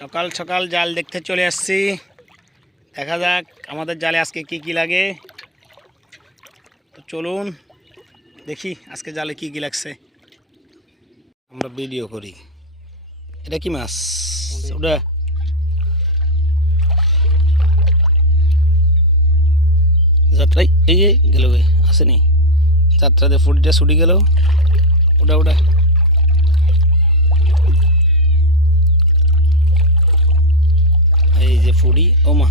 সকাল সকাল জাল দেখতে চলে আসছি। দেখা যাক আমাদের জালে আজকে কি কি লাগে। তো চলুন দেখি আজকে জালে কি কি লাগছে। আমরা ভিডিও করি। এটা কি মাছ? ওটা যাত্রায় এই যে গেল আসেনি, যাত্রাতে ফুটিটা ছুটি গেল। ওটা ওটা এই যে ফুড়ি। ও মা,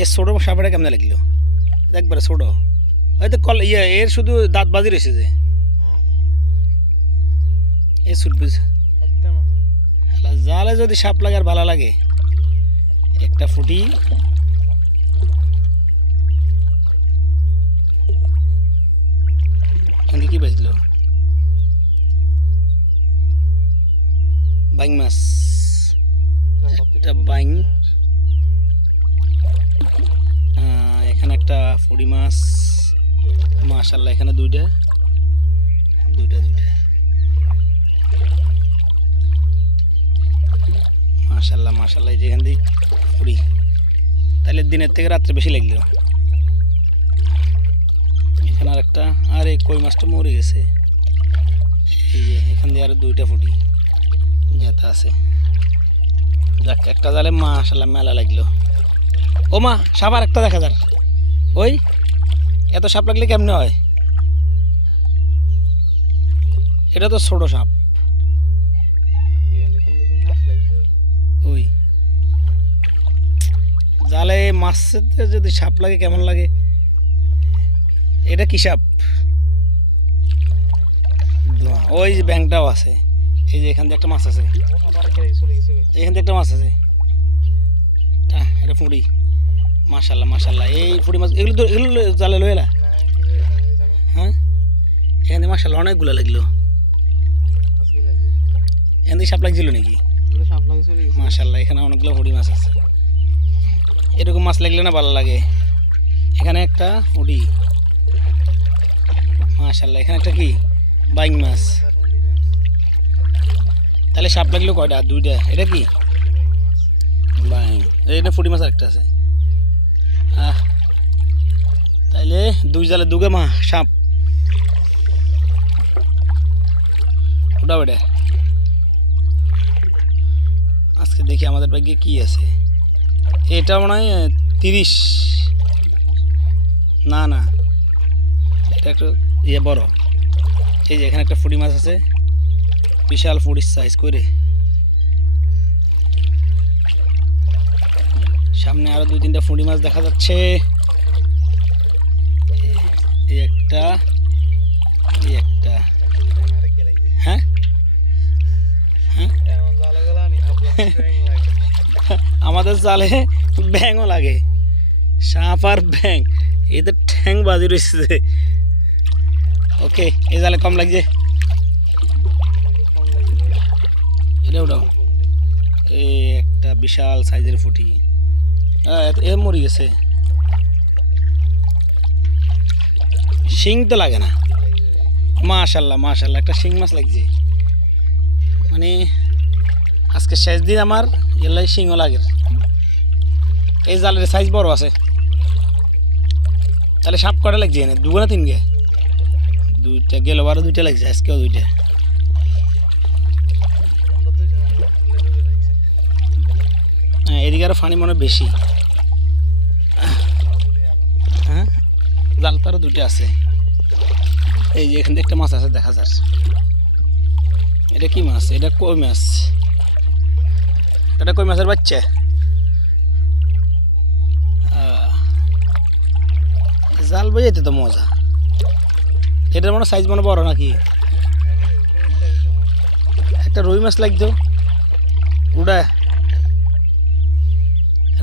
এ ছোটো সাপেটা কেমন লাগলো একবারে ছোটো, হয়তো কল ইয়ে এর শুধু দাঁত বাজি রয়েছে যে এ ছুটবে। জালে যদি সাপ লাগে আর ভালো লাগে। একটা ফুটি কি বাজলো? বাইং মাছ, একটা বাইং। এখানে একটা ফুড়ি মাছ। মাশাআল্লাহ এখানে দুইটা দুইটা দুইটা মাশাআল্লাহ মাশাআল্লাহ। এই যেখান দিয়ে ফুড়ি, তাহলে দিনের থেকে রাত্রে বেশি লাগলো। এখানে আর একটা, আর এই কই মাছটা মরে গেছে। এই যে এখান দিয়ে আরো দুইটা ফুটি যেতে আছে। যাক একটা জালে মাশাআল্লাহ মেলা লাগলো। ও মা, সাপ আর একটা দেখা যার। ওই এত সাপ লাগলে কেমনে হয়? এটা তো ছোট সাপ। ওই জালে মাছতে যদি সাপ লাগে কেমন লাগে? এটা কি সাপ? ওই যে ব্যাংটাও আছে। এই যে এখান দিয়ে একটা মাছ আছে, এখান দিয়ে একটা মাছ আছে। এটা ফুড়ি। মাশাআল্লাহ মাশাআল্লাহ। এই ফুড়ি মাছ এগুলো জালে লয়ে এলা। হ্যাঁ এখান দিয়ে মাশাআল্লাহ অনেকগুলো লাগলো। এখান দিয়ে সাপ লাগছিল নাকি? মাশাআল্লাহ এখানে অনেকগুলো ফুড়ি মাছ আছে। এরকম মাছ লাগলে না ভালো লাগে। এখানে একটা ফুড়ি মাশাআল্লাহ। এখানে একটা কি বাইং মাছ। তাহলে সাপ লাগলো কয়টা? দুইটা। এটা কি বাইং? এটা ফুটি মাছ একটা আছে। তাইলে দুই জালে দুগে মা সাপ। ওটা ওটা আজকে দেখি আমাদের ভাগ্যে কি আছে। এটা মনে হয় 30। না না, এটা একটু ইয়ে বড়। এই যে এখানে একটা ফুটি মাছ আছে, বিশাল ফুটির সাইজ করে। সামনে আরো দুই তিনটা ফুটি মাছ দেখা যাচ্ছে। এই একটা, এই একটা। হ্যাঁ হ্যাঁ আমাদের জালে ব্যাঙও লাগে। সাপ আর ব্যাং এদের ঠ্যাং বাজি রয়েছে। ওকে, এই জালে কম লাগছে। এটা ওটাও এই একটা বিশাল সাইজের ফুটি। এ মরে গেছে। শিং তো লাগে না। মাশাআল্লাহ মাশাআল্লাহ একটা শিং মাছ লাগছে। মানে আজকে শেষ দিন আমার, এলাই শিংও লাগে। এই জালের সাইজ বড় আছে। তাহলে সাপ কটা লাগছে এনে? দুটো না তিনটে? দুইটা গেল, আরো দুইটা লাগছে আজকেও দুইটা। হ্যাঁ এদিকে আরো পানি মনে বেশি। হ্যাঁ জাল তো আরো দুইটা আছে। এই যে এখান থেকে একটা মাছ আছে দেখা যাচ্ছে। এটা কি মাছ? এটা কই মাছ। এটা কই মাছের বাচ্চা। জাল বাজাইতে তো মজা। এটার মনে সাইজ মনে বড় নাকি? একটা রুই মাছ লাগতো ওটা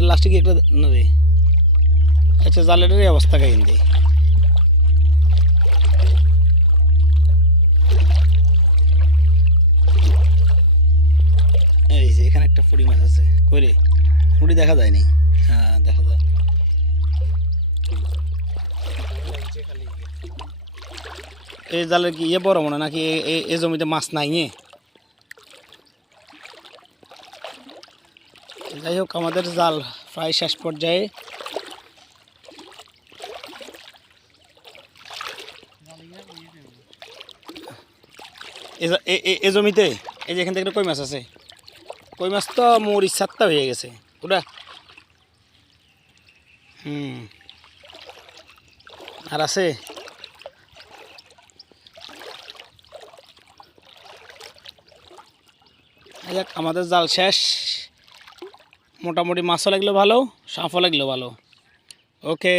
লাস্টে কি একটা না রে। আচ্ছা জালের অবস্থা কাহিন দিই। এই যে এখানে একটা ফুড়ি মাছ আছে। কই রে? ফুড়ি দেখা যায়নি। হ্যাঁ দেখা যায়। এই জালের কি ইয়ে বড় মনে নাকি? এই জমিতে মাছ নাই? যাই হোক আমাদের জাল প্রায় শেষ পর্যায়ে। এ জমিতে এই যে এখান থেকে একটা কই মাছ আছে, কই মাছ তো মোর ইচ্ছাত্তা হয়ে গেছে ওটা। আর আছে যাক আমাদের জাল শেষ, মোটামুটি মাছও লাগলো ভালো, সাপও লাগলো ভালো। ওকে।